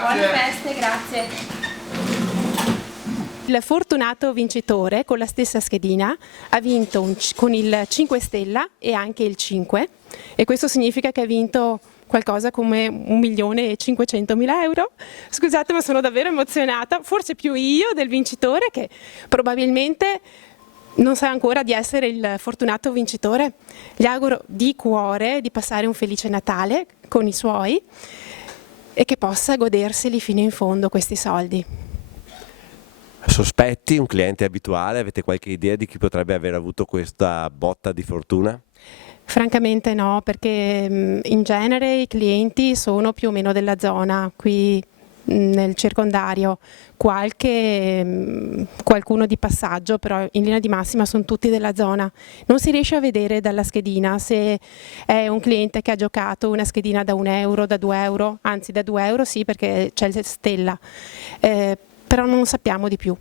Buone feste, grazie. Il fortunato vincitore con la stessa schedina ha vinto con il 5 stella e anche il 5, e questo significa che ha vinto qualcosa come 1.500.000 euro. Scusate, ma sono davvero emozionata, forse più io del vincitore, che probabilmente non sa ancora di essere il fortunato vincitore. Gli auguro di cuore di passare un felice Natale con i suoi e che possa goderseli fino in fondo questi soldi. Sospetti, un cliente abituale, avete qualche idea di chi potrebbe aver avuto questa botta di fortuna? Francamente no, perché in genere i clienti sono più o meno della zona, qui nel circondario, qualcuno di passaggio, però in linea di massima sono tutti della zona. Non si riesce a vedere dalla schedina se è un cliente che ha giocato una schedina da 1 euro, da 2 euro, anzi da 2 euro sì, perché c'è il stella, però non sappiamo di più.